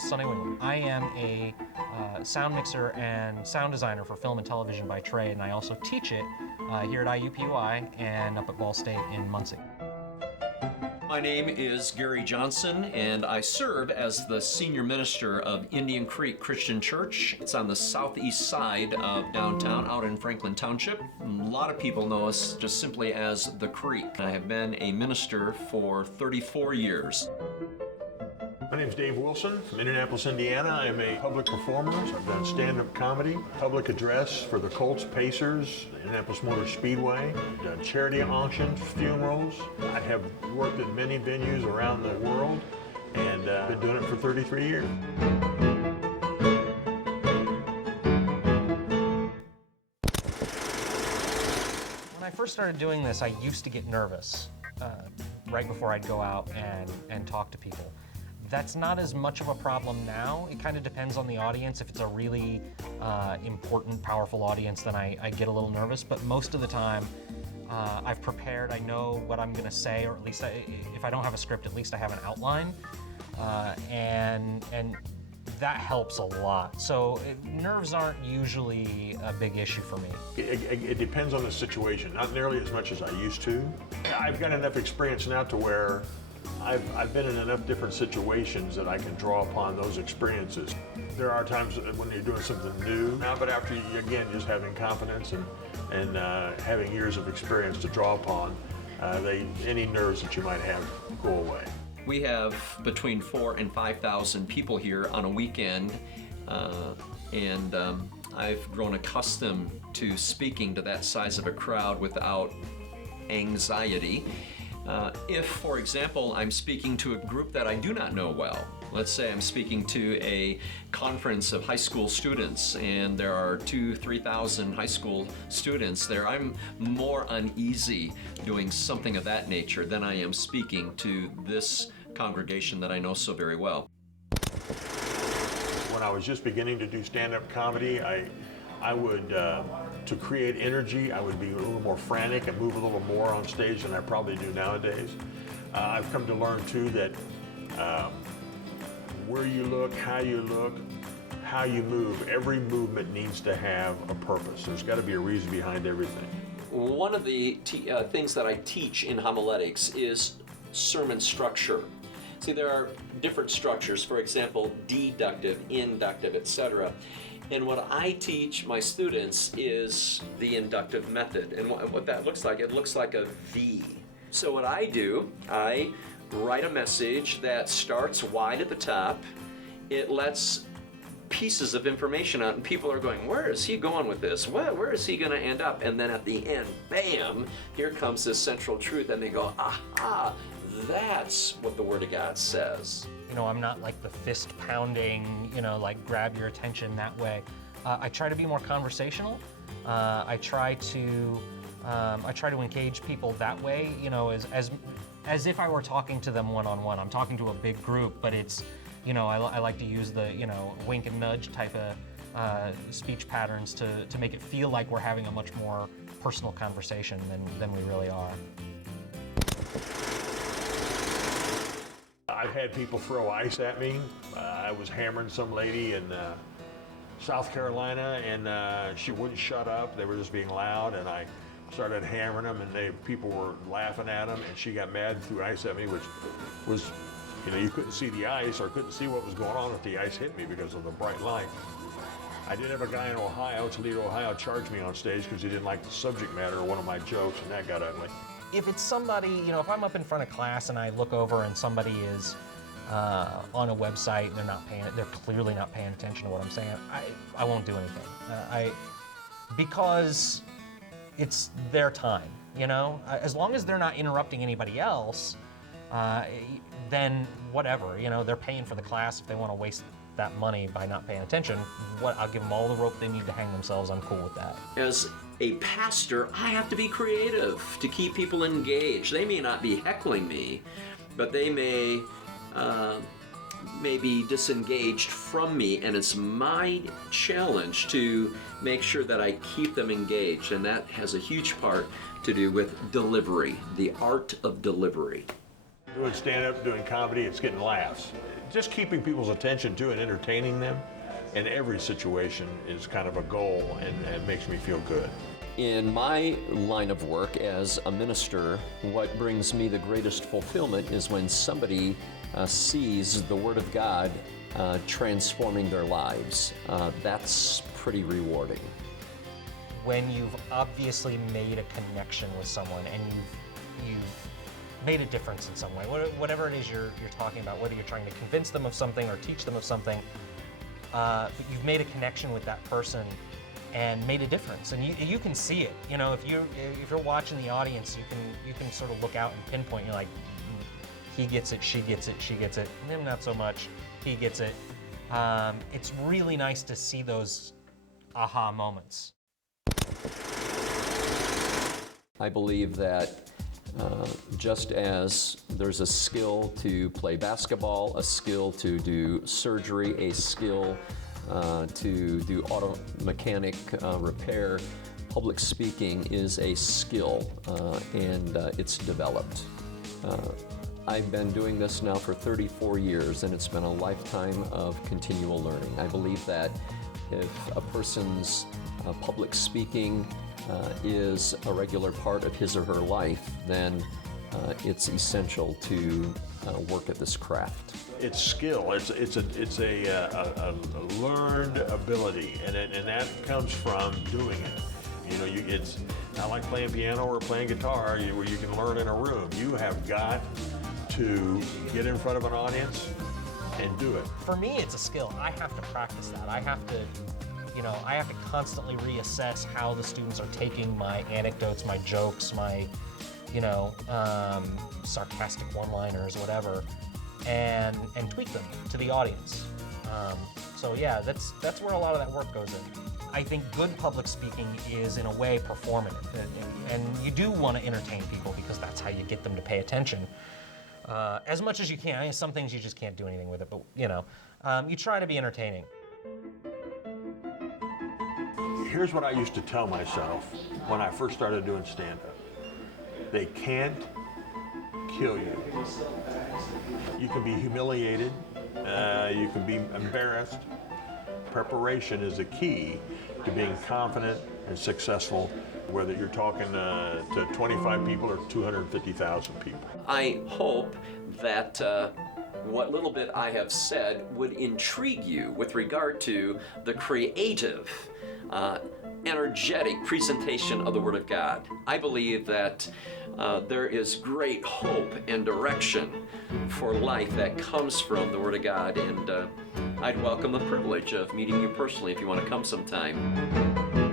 name's Sonny Wingler. I am a sound mixer and sound designer for film and television by trade, and I also teach it here at IUPUI and up at Ball State in Muncie. My name is Gary Johnson, and I serve as the senior minister of Indian Creek Christian Church. It's on the southeast side of downtown, out in Franklin Township. A lot of people know us just simply as the Creek. I have been a minister for 34 years. My name is Dave Wilson from Indianapolis, Indiana. I'm a public performer. I've done stand-up comedy, public address for the Colts, Pacers, Indianapolis Motor Speedway, done charity auctions, funerals. I have worked at many venues around the world and been doing it for 33 years. When I first started doing this, I used to get nervous right before I'd go out and talk to people. That's not as much of a problem now. It kind of depends on the audience. If it's a really important, powerful audience, then I get a little nervous. But most of the time, I've prepared. I know what I'm going to say, or at least if I don't have a script, at least I have an outline, and that helps a lot. So nerves aren't usually a big issue for me. It depends on the situation. Not nearly as much as I used to. I've got enough experience now to where I've been in enough different situations that I can draw upon those experiences. There are times when you're doing something new, but after, again, just having confidence and having years of experience to draw upon, any nerves that you might have go away. We have between 4,000 and 5,000 people here on a weekend, and I've grown accustomed to speaking to that size of a crowd without anxiety. If, for example, I'm speaking to a group that I do not know well, let's say I'm speaking to a conference of high school students and there are 2,000-3,000 high school students there, I'm more uneasy doing something of that nature than I am speaking to this congregation that I know so very well. When I was just beginning to do stand-up comedy, I would, to create energy, I would be a little more frantic and move a little more on stage than I probably do nowadays. I've come to learn too that where you look, how you move, every movement needs to have a purpose. There's got to be a reason behind everything. One of the things that I teach in homiletics is sermon structure. See, there are different structures, for example, deductive, inductive, etc. And what I teach my students is the inductive method. And what that looks like, it looks like a V. So what I do, I write a message that starts wide at the top. It lets pieces of information out, and people are going, where is he going with this? Where is he going to end up? And then at the end, bam, here comes this central truth, and they go, aha, that's what the Word of God says. You know, I'm not like the fist pounding, like grab your attention that way. I try to be more conversational. I try to engage people that way, as if I were talking to them one-on-one. I'm talking to a big group, but it's, I like to use the, wink and nudge type of speech patterns to make it feel like we're having a much more personal conversation than we really are. I've had people throw ice at me. I was hammering some lady in South Carolina, and she wouldn't shut up. They were just being loud, and I started hammering them, and people were laughing at them, and she got mad and threw ice at me, which was, you couldn't see the ice or couldn't see what was going on if the ice hit me because of the bright light. I did have a guy in Ohio, Toledo, Ohio, charge me on stage because he didn't like the subject matter of one of my jokes, and that got ugly. If it's somebody, if I'm up in front of class and I look over and somebody is on a website and they're clearly not paying attention to what I'm saying, I won't do anything. Because it's their time, As long as they're not interrupting anybody else, then whatever, they're paying for the class. If they want to waste that money by not paying attention, I'll give them all the rope they need to hang themselves. I'm cool with that. As a pastor, I have to be creative to keep people engaged. They may not be heckling me, but they may be disengaged from me, and it's my challenge to make sure that I keep them engaged, and that has a huge part to do with delivery, the art of delivery. Doing stand-up, doing comedy, it's getting laughs. Just keeping people's attention to and entertaining them in every situation is kind of a goal, and makes me feel good. In my line of work as a minister, what brings me the greatest fulfillment is when somebody sees the Word of God transforming their lives. That's pretty rewarding. When you've obviously made a connection with someone and you've made a difference in some way, whatever it is you're talking about, whether you're trying to convince them of something or teach them of something, but you've made a connection with that person and made a difference, and you can see it. You know, if you're watching the audience, you can sort of look out and pinpoint. You're like, he gets it, she gets it, she gets it, him not so much, he gets it. It's really nice to see those aha moments. I believe that just as there's a skill to play basketball, a skill to do surgery, a skill to do auto mechanic repair, public speaking is a skill, and it's developed. I've been doing this now for 34 years, and it's been a lifetime of continual learning. I believe that if a person's public speaking is a regular part of his or her life, then it's essential to work at this craft. It's skill. It's a learned ability, and that comes from doing it. You know, it's not like playing piano or playing guitar where you can learn in a room. You have got to get in front of an audience and do it. For me, it's a skill. I have to practice that. I have to constantly reassess how the students are taking my anecdotes, my jokes, my, sarcastic one-liners, whatever, and tweak them to the audience. So yeah, that's where a lot of that work goes in. I think good public speaking is, in a way, performative, and you do want to entertain people because that's how you get them to pay attention as much as you can. I mean, some things you just can't do anything with it, but you try to be entertaining. Here's what I used to tell myself when I first started doing stand-up. They can't kill you. You can be humiliated, you can be embarrassed. Preparation is the key to being confident and successful, whether you're talking to 25 people or 250,000 people. I hope that what little bit I have said would intrigue you with regard to the creative, energetic presentation of the Word of God. I believe that there is great hope and direction for life that comes from the Word of God, and I'd welcome the privilege of meeting you personally if you want to come sometime.